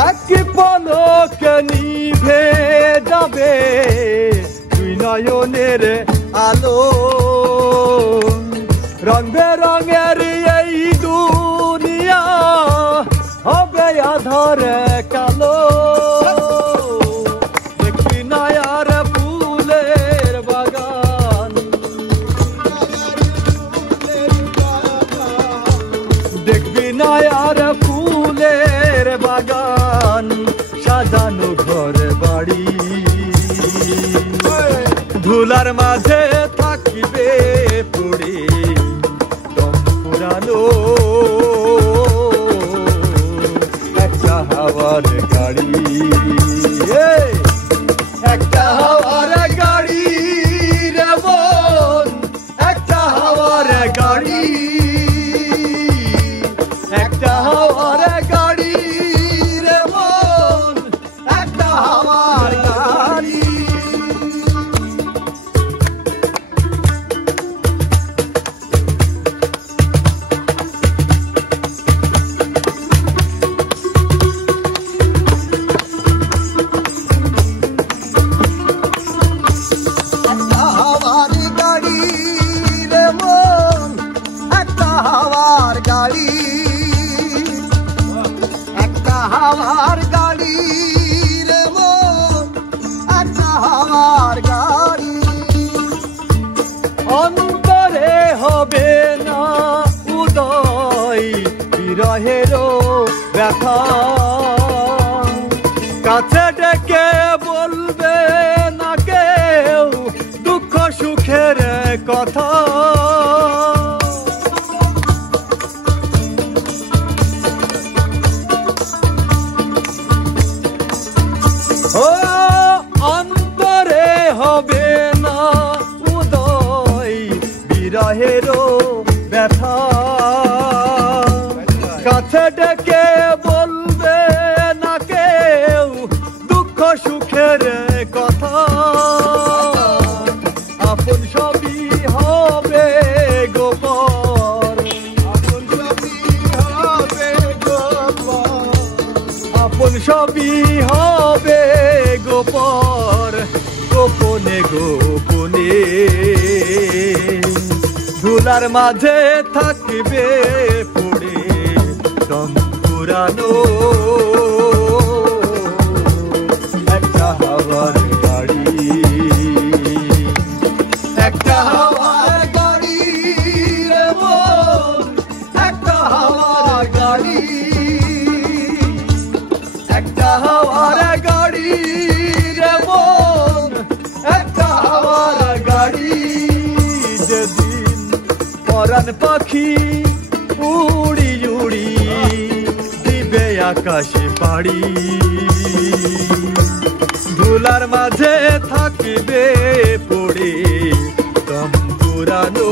এক পলকে নিভে যাবে দুই নয়নের আলো রং বেরঙের এই দুনিয়া হবে আধারে কালো দেখবি না আর ফুলের বাগান দেখবি না আর ফুলের বাগান সাজানো ঘর বাড়ি ধুলার মাঝে থাকিবে পড়ে দম পুরানো একটা হাওয়ার গাড়ি একটা হাওয়ার গাড়ি রে মন একটা হাওয়ার গাড়ি একটা হাওয়ার গাড়ি রে মন একটা হাওয়ার গাড়ি হাওয়ার গাড়ি রে মন একটা হাওয়ার গাড়ি অন্তরে হবে না উদয় বিরহেরও ব্যথা কাছে ডেকে বলবে না কেউ দুঃখ সুখের কথা ও অন্তরে হবে না উদয় বিরহেরও ব্যথা কাছে ডেকে বলবে না কেউ দুঃখ সুখের কথা আপন সবই হবে গোপন আপন সবই হবে গোপন আপন সবই হবে গোপর গোপনে গোপনে ধুলার মাঝে থাকবে পড়ে দম পুরানো একটা হাওয়ার গাড়ি একটা হাওয়ার গাড়ি রে মন একটা হাওয়ার গাড়ি একটা হাওয়ার গাড়ি রে মন একটা হাওয়ার গাড়ি যেদিন পরাণ পাখি উড়ি উড়ি দিবে আকাশে পাড়ি ধুলার মাঝে থাকিবে পড়ে দম পুরানো